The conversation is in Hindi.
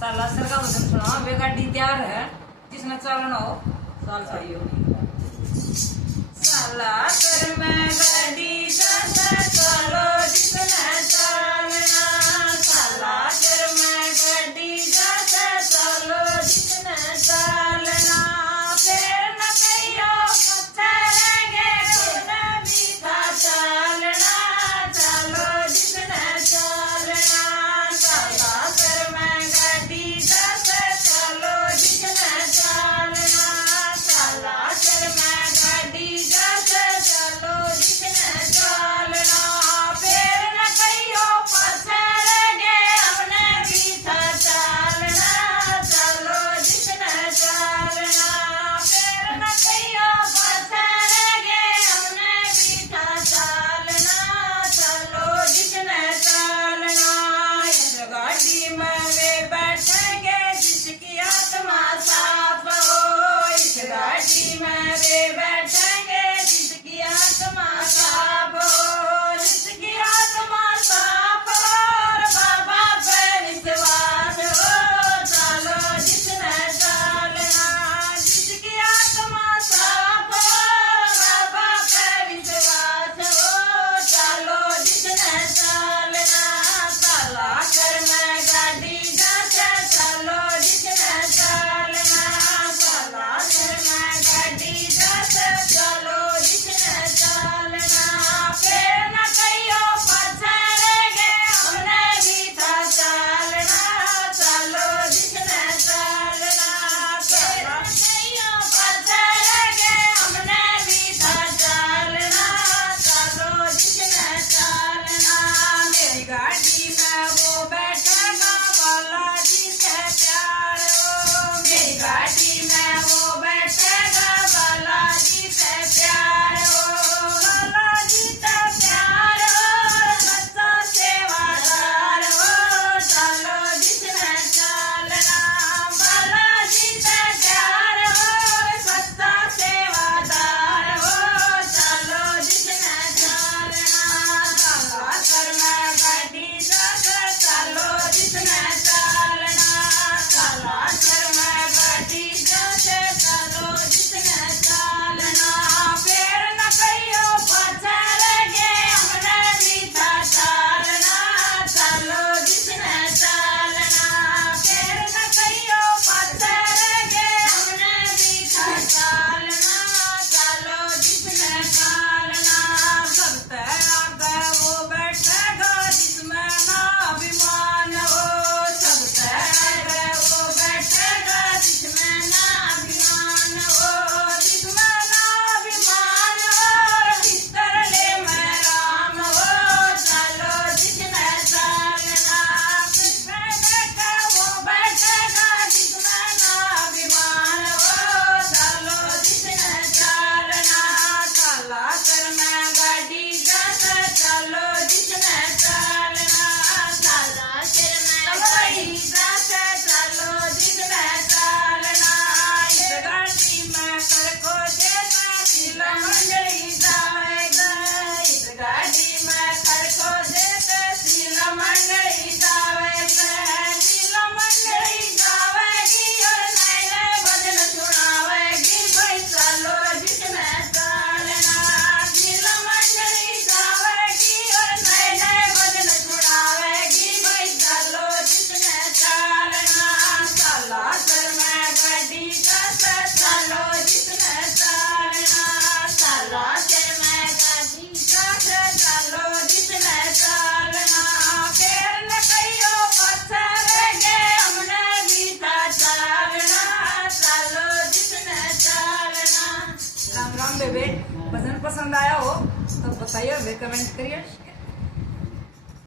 साला सर का वजन सुना वे गाड़ी तैयार है जिसने चलना हो साल सही होगी साला सर में गाड़ी चलो जिसने चलना साला सर में गाड़ी चलो जिसने चलना फिर न कहियो पत्थरेंगे खुद भी था चलना चलो जिसने चलना साला सर में गाड़ी चलो जिसने चलना साला सर में गाड़ी चलो जिसने चलना फिर न कहियो पत्थरेंगे हमने भी था चलना चलो जिसने चलना फिर न कहियो पत्थरेंगे हमने भी था चलना चलो जिसने चलना इस गाड़ी में वे बैठेंगे जिसकी आत्मा साफ हो इस गाड़ी में वे बैठेंगे जिसकी आत्मा साफ हो जिसकी आत्मा साफ हो और बाबा पे विश्वास हो चलो जिसने चलना जिसकी आत्मा साफ हो बाबा पे विश्वास हो चलो जिसने चलना साला कर में गाड़ी जासे चलो जिसने चलना साला कर में गाड़ी जासे चलो जिसने चलना फिर न कहियो पत्थरेंगे हमने भी था चलना चलो जिसने चलना फिर न कहियो पत्थरेंगे हमने भी था चलना चलो जिसने चलना मेरी गाड़ी में वो बैठेगा बालाजी से प्यार हो मेरी गाड़ी में वो बैठेगा बालाजी से प्यार हो बालाजी से प्यार हो सच्चा सेवादार हो चलो जिसने चलना बालाजी से प्यार हो सच्चा सेवादार हो चलो जिसने चलना साला कर में गाड़ी जाके चलो जिसने चलना साला कर में गाड़ी जाके चलो जिसने चलना फिर न कहियो पत्थरेंगे हमने भी था चलना चलो जिसने चलना फिर न कहियो पत्थरेंगे हमने भी था चलना चलो जिसने चलना सबसे आगे वो बैठेगा जिसमें ना अभिमान हो सबसे आगे वो बैठेगा जिसमें ना अभिमान हो जिसमें ना अभिमान हो भीतर ले मैं राम हो चलो जिसने चलना जिसमें बैठे वो बैठेगा जिसमें ना अभिमान हो चलो जिसने चलना साला कर में गाड़ी जासे चलो जिसने चलना साला कर में गाड़ी जासे चलो जिसने चलना इस गाड़ी में कर को देता सिला मंडली जाएगा इस गाड़ी में कर को देते सिला मंडली जाएगा सिला मंडली जाएगी और नए नए भजन सुनावेगी भाई चलो जिसने चलना सिला मंडली जाएगी और नए नए भजन सुनावेगी भाई चलो जिसने चलना साला कर में गाड़ी जासे चलो जिसने चलना साला कर में गाड़ी जासे चलो जिसने चलना फिर न कहियो पत्थरेंगे हमने भी था चलना चलो जिसने चलना राम राम बेबे भजन पसंद आया हो तो बताइए कमेंट करिए।